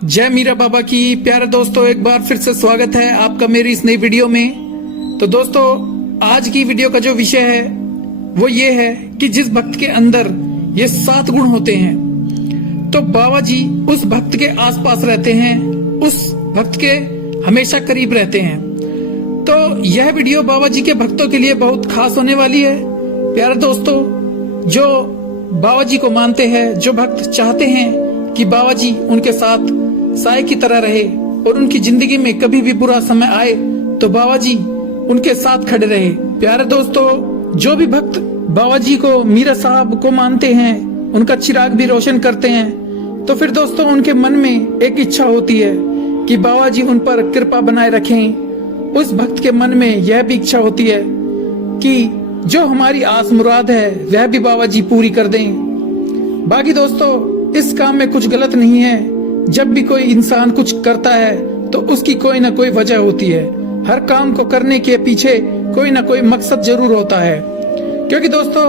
जय मीरा बाबा की। प्यारे दोस्तों, एक बार फिर से स्वागत है आपका मेरी इस नई वीडियो में। तो दोस्तों, आज की वीडियो का जो विषय है वो ये है कि जिस भक्त के अंदर ये 7 गुण होते हैं तो बाबा जी उस भक्त के आसपास रहते हैं, उस भक्त के हमेशा करीब रहते हैं। तो यह वीडियो बाबा जी के भक्तों के लिए बहुत खास होने वाली है। प्यारे दोस्तों, जो बाबा जी को मानते हैं, जो भक्त चाहते हैं कि बाबा जी उनके साथ साए की तरह रहे और उनकी जिंदगी में कभी भी बुरा समय आए तो बाबा जी उनके साथ खड़े रहे। प्यारे दोस्तों, जो भी भक्त बाबा जी को, मीरा साहब को मानते हैं, उनका चिराग भी रोशन करते हैं, तो फिर दोस्तों उनके मन में एक इच्छा होती है कि बाबा जी उन पर कृपा बनाए रखें। उस भक्त के मन में यह भी इच्छा होती है कि जो हमारी आस मुराद है वह भी बाबा जी पूरी कर दें। बाकी दोस्तों, इस काम में कुछ गलत नहीं है। जब भी कोई इंसान कुछ करता है तो उसकी कोई ना कोई वजह होती है। हर काम को करने के पीछे कोई ना कोई मकसद जरूर होता है, क्योंकि दोस्तों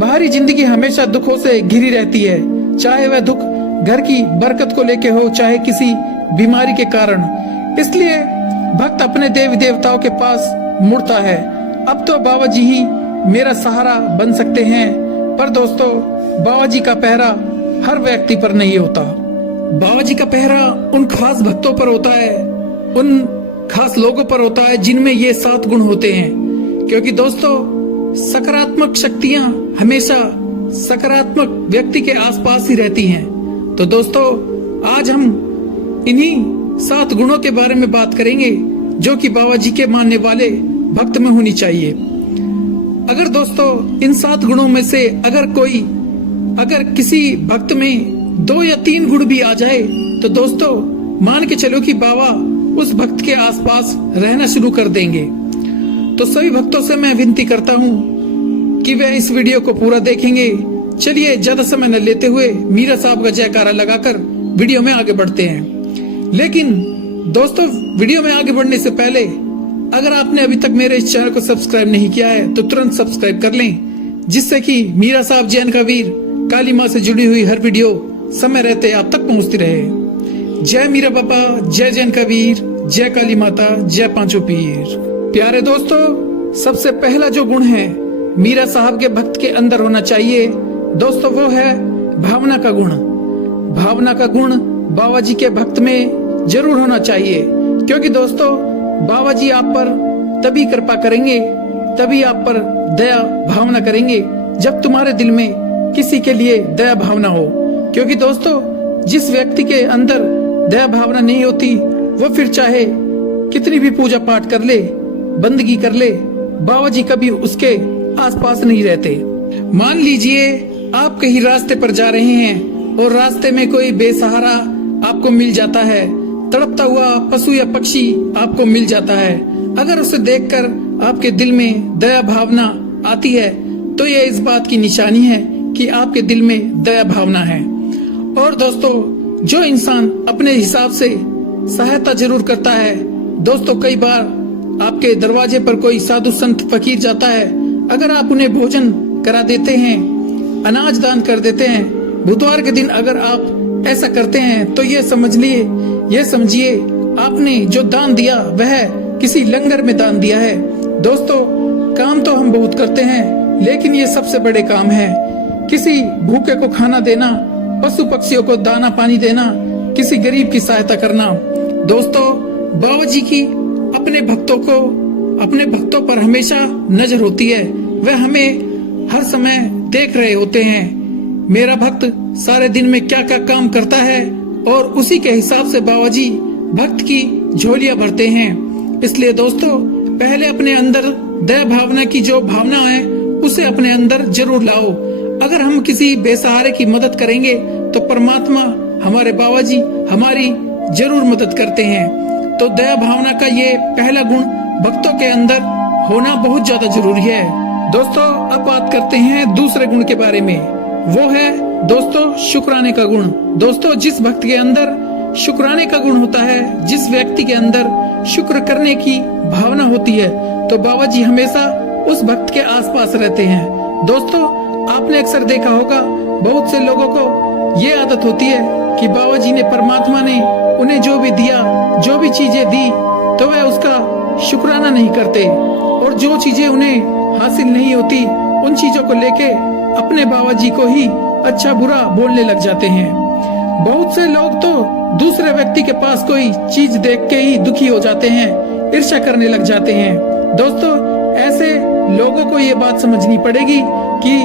बाहरी जिंदगी हमेशा दुखों से घिरी रहती है, चाहे वह दुख घर की बरकत को लेके हो, चाहे किसी बीमारी के कारण। इसलिए भक्त अपने देवी देवताओं के पास मुड़ता है। अब तो बाबा जी ही मेरा सहारा बन सकते हैं, पर दोस्तों बाबा जी का पहरा हर व्यक्ति पर नहीं होता। बाबा जी का पहरा उन खास भक्तों पर होता है, उन खास लोगों पर होता है जिनमें ये 7 गुण होते हैं। क्योंकि दोस्तों सकारात्मक शक्तियां हमेशा सकारात्मक व्यक्ति के आसपास ही रहती हैं। तो दोस्तों आज हम इन्हीं 7 गुणों के बारे में बात करेंगे जो कि बाबा जी के मानने वाले भक्त में होनी चाहिए। अगर दोस्तों इन 7 गुणों में से अगर किसी भक्त में 2 या 3 गुण भी आ जाए तो दोस्तों मान के चलो कि बाबा उस भक्त के आसपास रहना शुरू कर देंगे। तो सभी भक्तों से मैं विनती करता हूँ कि वे इस वीडियो को पूरा देखेंगे। चलिए ज्यादा समय न लेते हुए मीरा साहब का जयकारा लगाकर वीडियो में आगे बढ़ते हैं। लेकिन दोस्तों वीडियो में आगे बढ़ने से पहले अगर आपने अभी तक मेरे इस चैनल को सब्सक्राइब नहीं किया है तो तुरंत सब्सक्राइब कर लें, जिससे कि मीरा साहब जैन का वीर काली माँ से जुड़ी हुई हर वीडियो समय रहते आप तक पहुंचती रहे। जय मीरा बाबा, जय जैन का वीर, जय काली माता, जय पांचों पीर। प्यारे दोस्तों, सबसे पहला जो गुण है मीरा साहब के भक्त के अंदर होना चाहिए दोस्तों, वो है भावना का गुण। भावना का गुण बाबा जी के भक्त में जरूर होना चाहिए, क्योंकि दोस्तों बाबा जी आप पर तभी कृपा करेंगे, तभी आप पर दया भावना करेंगे जब तुम्हारे दिल में किसी के लिए दया भावना हो। क्योंकि दोस्तों जिस व्यक्ति के अंदर दया भावना नहीं होती वो फिर चाहे कितनी भी पूजा पाठ कर ले, बंदगी कर ले, बाबा जी कभी उसके आसपास नहीं रहते। मान लीजिए आप कहीं रास्ते पर जा रहे हैं और रास्ते में कोई बेसहारा आपको मिल जाता है, तड़पता हुआ पशु या पक्षी आपको मिल जाता है। अगर उसे देखकर आपके दिल में दया भावना आती है तो यह इस बात की निशानी है कि आपके दिल में दया भावना है। और दोस्तों जो इंसान अपने हिसाब से सहायता जरूर करता है, दोस्तों कई बार आपके दरवाजे पर कोई साधु संत फकीर जाता है, अगर आप उन्हें भोजन करा देते हैं, अनाज दान कर देते हैं, बुधवार के दिन अगर आप ऐसा करते हैं तो ये समझिए आपने जो दान दिया वह किसी लंगर में दान दिया है। दोस्तों काम तो हम बहुत करते हैं, लेकिन ये सबसे बड़े काम है। किसी भूखे को खाना देना, पशु पक्षियों को दाना पानी देना, किसी गरीब की सहायता करना। दोस्तों बाबा जी की अपने भक्तों पर हमेशा नजर होती है, वह हमें हर समय देख रहे होते हैं मेरा भक्त सारे दिन में क्या क्या काम करता है, और उसी के हिसाब से बाबा जी भक्त की झोलियां भरते हैं। इसलिए दोस्तों पहले अपने अंदर दया भावना की जो भावना है उसे अपने अंदर जरूर लाओ। अगर हम किसी बेसहारे की मदद करेंगे तो परमात्मा हमारे बाबा जी हमारी जरूर मदद करते हैं। तो दया भावना का ये पहला गुण भक्तों के अंदर होना बहुत ज्यादा जरूरी है। दोस्तों अब बात करते हैं दूसरे गुण के बारे में, वो है दोस्तों शुक्राने का गुण। दोस्तों जिस भक्त के अंदर शुक्राने का गुण होता है, जिस व्यक्ति के अंदर शुक्र करने की भावना होती है, तो बाबा जी हमेशा उस भक्त के आसपास रहते हैं। दोस्तों आपने अक्सर देखा होगा बहुत से लोगों को ये आदत होती है कि बाबा जी ने, परमात्मा ने उन्हें जो भी दिया, जो भी चीजें दी, तो वह उसका शुक्राना नहीं करते, और जो चीजें उन्हें हासिल नहीं होती उन चीजों को लेके अपने बाबा जी को ही अच्छा बुरा बोलने लग जाते हैं। बहुत से लोग तो दूसरे व्यक्ति के पास कोई चीज देख के ही दुखी हो जाते हैं, ईर्ष्या करने लग जाते हैं। दोस्तों, ऐसे लोगों को ये बात समझनी पड़ेगी कि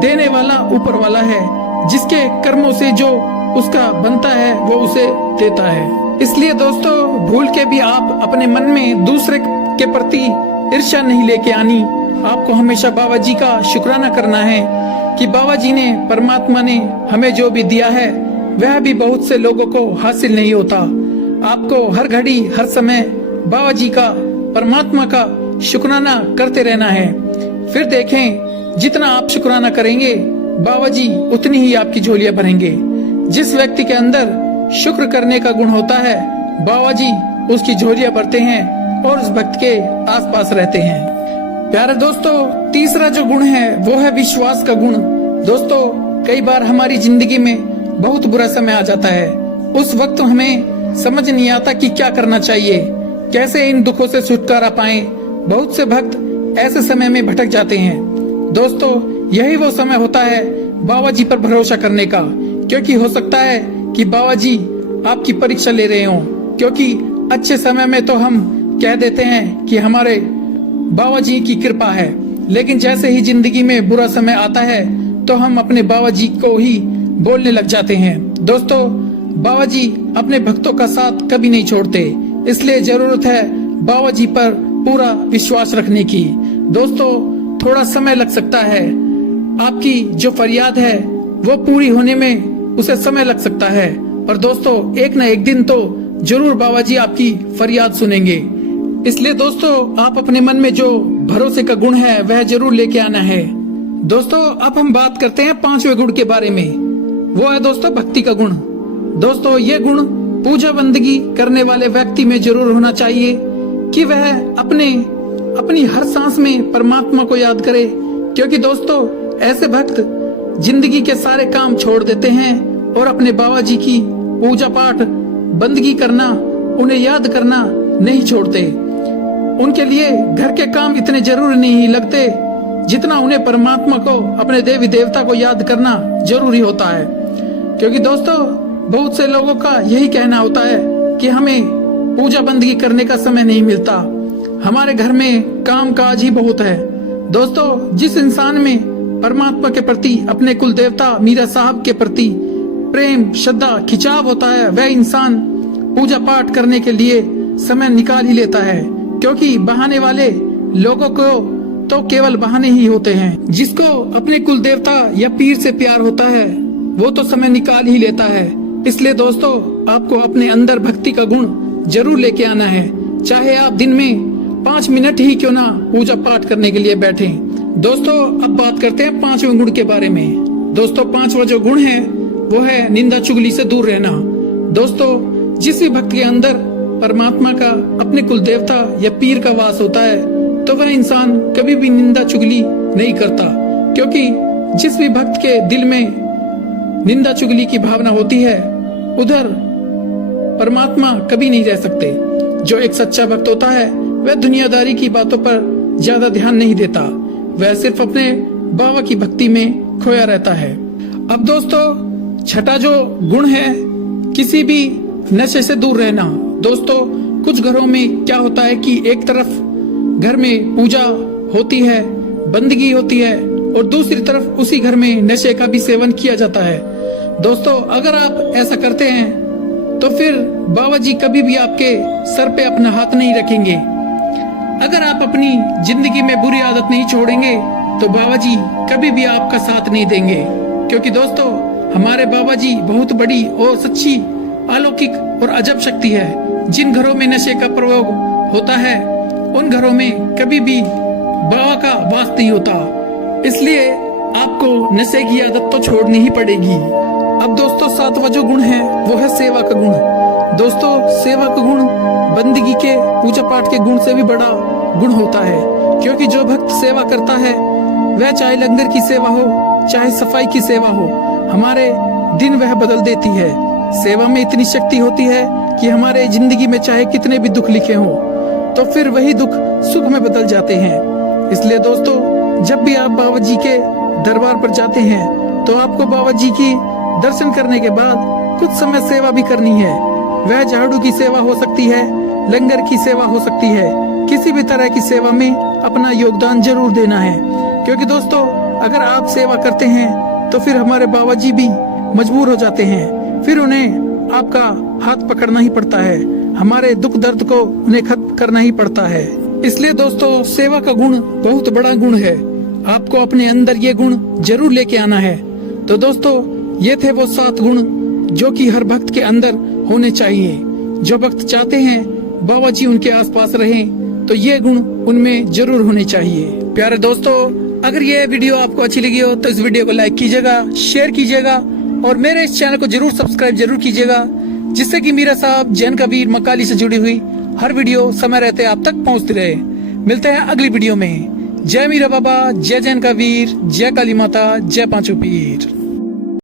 देने वाला ऊपर वाला है, जिसके कर्मों से जो उसका बनता है वो उसे देता है। इसलिए दोस्तों, भूल के भी आप अपने मन में दूसरे के प्रति ईर्ष्या नहीं लेके आनी। आपको हमेशा बाबा जी का शुक्राना करना है कि बाबा जी ने, परमात्मा ने हमें जो भी दिया है वह भी बहुत से लोगों को हासिल नहीं होता। आपको हर घड़ी हर समय बाबा जी का, परमात्मा का शुक्राना करते रहना है। फिर देखें, जितना आप शुक्राना करेंगे बाबा जी उतनी ही आपकी झोलियां भरेंगे। जिस व्यक्ति के अंदर शुक्र करने का गुण होता है, बाबा जी उसकी झोलियां भरते हैं और उस भक्त के आसपास रहते हैं। प्यारे दोस्तों, तीसरा जो गुण है वो है विश्वास का गुण। दोस्तों, कई बार हमारी जिंदगी में बहुत बुरा समय आ जाता है। उस वक्त हमें समझ नहीं आता कि क्या करना चाहिए, कैसे इन दुखों से छुटकारा पाएं। बहुत से भक्त ऐसे समय में भटक जाते हैं। दोस्तों, यही वो समय होता है बाबा जी पर भरोसा करने का, क्योंकि हो सकता है कि बाबा जी आपकी परीक्षा ले रहे हों। क्योंकि अच्छे समय में तो हम कह देते हैं कि हमारे बाबा जी की कृपा है, लेकिन जैसे ही जिंदगी में बुरा समय आता है तो हम अपने बाबा जी को ही बोलने लग जाते हैं। दोस्तों, बाबा जी अपने भक्तों का साथ कभी नहीं छोड़ते, इसलिए जरूरत है बाबा जी पर पूरा विश्वास रखने की। दोस्तों, थोड़ा समय लग सकता है, आपकी जो फरियाद है वो पूरी होने में उसे समय लग सकता है, पर दोस्तों एक न एक दिन तो जरूर बाबा जी आपकी फरियाद सुनेंगे। इसलिए दोस्तों, आप अपने मन में जो भरोसे का गुण है वह जरूर लेके आना है। दोस्तों, अब हम बात करते हैं पांचवें गुण के बारे में। वो है दोस्तों भक्ति का गुण। दोस्तों, ये गुण पूजा बंदगी करने वाले व्यक्ति में जरूर होना चाहिए कि वह अपनी हर सांस में परमात्मा को याद करे। क्योंकि दोस्तों, ऐसे भक्त जिंदगी के सारे काम छोड़ देते हैं और अपने बाबा जी की पूजा पाठ बंदगी करना, उन्हें याद करना नहीं छोड़ते। उनके लिए घर के काम इतने जरूरी नहीं लगते जितना उन्हें परमात्मा को, अपने देवी देवता को याद करना जरूरी होता है। क्योंकि दोस्तों, बहुत से लोगों का यही कहना होता है कि हमें पूजा बंदगी करने का समय नहीं मिलता, हमारे घर में काम काज ही बहुत है। दोस्तों, जिस इंसान में परमात्मा के प्रति, अपने कुल देवता मीरा साहब के प्रति प्रेम, श्रद्धा, खिंचाव होता है, वह इंसान पूजा पाठ करने के लिए समय निकाल ही लेता है। क्योंकि बहाने वाले लोगों को तो केवल बहाने ही होते हैं। जिसको अपने कुल देवता या पीर से प्यार होता है वो तो समय निकाल ही लेता है। इसलिए दोस्तों, आपको अपने अंदर भक्ति का गुण जरूर लेके आना है, चाहे आप दिन में 5 मिनट ही क्यों ना पूजा पाठ करने के लिए बैठें। दोस्तों, अब बात करते हैं पांचवें गुण के बारे में। दोस्तों, पांचवा जो गुण है वो है निंदा चुगली से दूर रहना। दोस्तों, जिस भी भक्त के अंदर परमात्मा का, अपने कुल देवता या पीर का वास होता है तो वह इंसान कभी भी निंदा चुगली नहीं करता। क्योंकि जिस भी भक्त के दिल में निंदा चुगली की भावना होती है, उधर परमात्मा कभी नहीं रह सकते। जो एक सच्चा भक्त होता है वह दुनियादारी की बातों पर ज्यादा ध्यान नहीं देता, वह सिर्फ अपने बाबा की भक्ति में खोया रहता है। अब दोस्तों, छठा जो गुण है, किसी भी नशे से दूर रहना। दोस्तों, कुछ घरों में क्या होता है कि एक तरफ घर में पूजा होती है, बंदगी होती है, और दूसरी तरफ उसी घर में नशे का भी सेवन किया जाता है। दोस्तों, अगर आप ऐसा करते हैं तो फिर बाबा जी कभी भी आपके सर पे अपना हाथ नहीं रखेंगे। अगर आप अपनी जिंदगी में बुरी आदत नहीं छोड़ेंगे तो बाबा जी कभी भी आपका साथ नहीं देंगे। क्योंकि दोस्तों, हमारे बाबा जी बहुत बड़ी और सच्ची, अलौकिक और अजब शक्ति है। जिन घरों में नशे का प्रयोग होता है उन घरों में कभी भी बाबा का वास नहीं होता। इसलिए आपको नशे की आदत तो छोड़नी ही पड़ेगी। अब दोस्तों, सातवां जो गुण है वो है सेवा का गुण। दोस्तों, सेवा का गुण बंदगी के, पूजा पाठ के गुण से भी बड़ा गुण होता है। क्योंकि जो भक्त सेवा करता है, वह चाहे लंगर की सेवा हो, चाहे सफाई की सेवा हो, हमारे दिन वह बदल देती है। सेवा में इतनी शक्ति होती है कि हमारे जिंदगी में चाहे कितने भी दुख लिखे हों, तो फिर वही दुख सुख में बदल जाते हैं। इसलिए दोस्तों, जब भी आप बाबा जी के दरबार पर जाते हैं तो आपको बाबा जी की दर्शन करने के बाद कुछ समय सेवा भी करनी है। वह झाड़ू की सेवा हो सकती है, लंगर की सेवा हो सकती है, किसी भी तरह की सेवा में अपना योगदान जरूर देना है। क्योंकि दोस्तों, अगर आप सेवा करते हैं तो फिर हमारे बाबा जी भी मजबूर हो जाते हैं, फिर उन्हें आपका हाथ पकड़ना ही पड़ता है, हमारे दुख दर्द को उन्हें खत्म करना ही पड़ता है। इसलिए दोस्तों, सेवा का गुण बहुत बड़ा गुण है, आपको अपने अंदर ये गुण जरूर लेके आना है। तो दोस्तों, ये थे वो 7 गुण जो कि हर भक्त के अंदर होने चाहिए। जो भक्त चाहते हैं बाबा जी उनके आसपास रहें, तो ये गुण उनमें जरूर होने चाहिए। प्यारे दोस्तों, अगर ये वीडियो आपको अच्छी लगी हो तो इस वीडियो को लाइक कीजिएगा, शेयर कीजिएगा और मेरे इस चैनल को जरूर सब्सक्राइब जरूर कीजिएगा, जिससे कि मीरा साहब जैन कबीर मकाली से जुड़ी हुई हर वीडियो समय रहते आप तक पहुंचती रहे। मिलते हैं अगली वीडियो में। जय मीरा बाबा, जय जैन कबीर, जय काली माता, जय पांचों पीर।